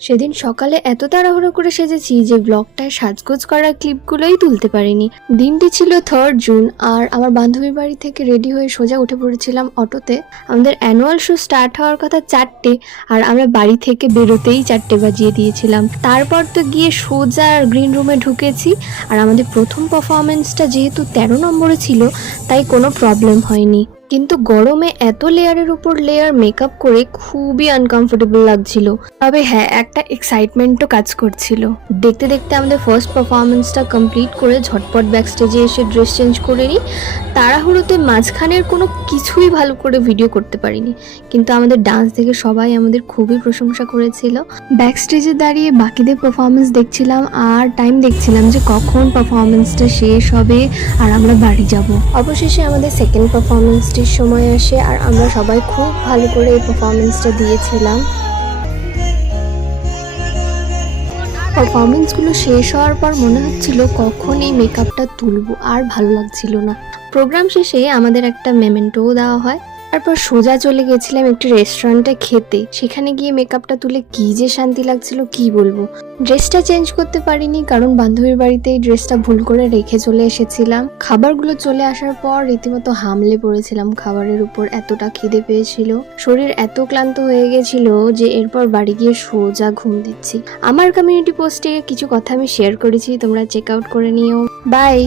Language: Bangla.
সেদিন সকালে এত তাড়াহুড়ো করে সেজেছি যে ব্লগটায় সাজগোজ করা ক্লিপগুলোই তুলতে পারিনি। দিনটি ছিল 3 জুন আর আমার বান্ধবীর বাড়ি থেকে রেডি হয়ে সোজা উঠে পড়েছিলাম অটোতে। আমাদের অ্যানুয়াল শো স্টার্ট হওয়ার কথা 4টে আর আমরা বাড়ি থেকে বেরোতেই 4টে বাজিয়ে দিয়েছিলাম। তারপর তো গিয়ে সোজা গ্রিন রুমে ঢুকেছি। আর আমাদের প্রথম পারফরমেন্সটা যেহেতু 13 নম্বরে ছিল তাই কোনো প্রবলেম হয়নি, কিন্তু গরমে এত লেয়ারের উপর লেয়ার মেকআপ করে খুবই আনকমফোর্টেবল লাগছিল। তবে হ্যাঁ, একটা এক্সাইটমেন্টও কাজ করছিল। দেখতে দেখতে আমাদের ফার্স্ট পারফরমেন্সটা কমপ্লিট করে ঝটপট ব্যাক স্টেজে এসে ড্রেস চেঞ্জ করে নিই। তাড়াহুড়োতে মাঝখানের কোনো কিছুই ভালো করে ভিডিও করতে পারিনি, কিন্তু আমাদের ডান্স দেখে সবাই আমাদের খুবই প্রশংসা করেছিল। ব্যাক স্টেজে দাঁড়িয়ে বাকিদের পারফরমেন্স দেখছিলাম আর টাইম দেখছিলাম যে কখন পারফরমেন্সটা শেষ হবে আর আমরা বাড়ি যাব। অবশেষে আমাদের সেকেন্ড পারফরমেন্সটির সময় আসে আর আমরা সবাই খুব ভালো করে এই পারফরমেন্সটা দিয়েছিলাম। পারফরমেন্সগুলো শেষ হওয়ার পর মনে হচ্ছিল কখন এই মেকআপটা তুলবো, আর ভালো লাগছিল না। প্রোগ্রাম শেষে আমাদের একটা মেমেন্টোও দেওয়া হয়। তারপর সোজা চলে গেছিলাম একটি রেস্টুরেন্টে খেতে। সেখানে গিয়ে মেকআপটা তুলে কি যে শান্তি লাগছিল কি বলবো। ড্রেসটা চেঞ্জ করতে পারিনি কারণ বান্ধবীর বাড়িতে এই ড্রেসটা ভুল করে রেখে চলে এসেছিলাম। খাবারগুলো চলে আসার পর রীতিমতো হামলে পড়েছিলাম খাবারের উপর, এতটা খিদে পেয়েছিল। শরীর এত ক্লান্ত হয়ে গেছিল যে এরপর বাড়ি গিয়ে সোজা ঘুম দিচ্ছি। আমার কমিউনিটি পোস্টে কিছু কথা আমি শেয়ার করেছি, তোমরা চেক আউট করে নিও। বাই।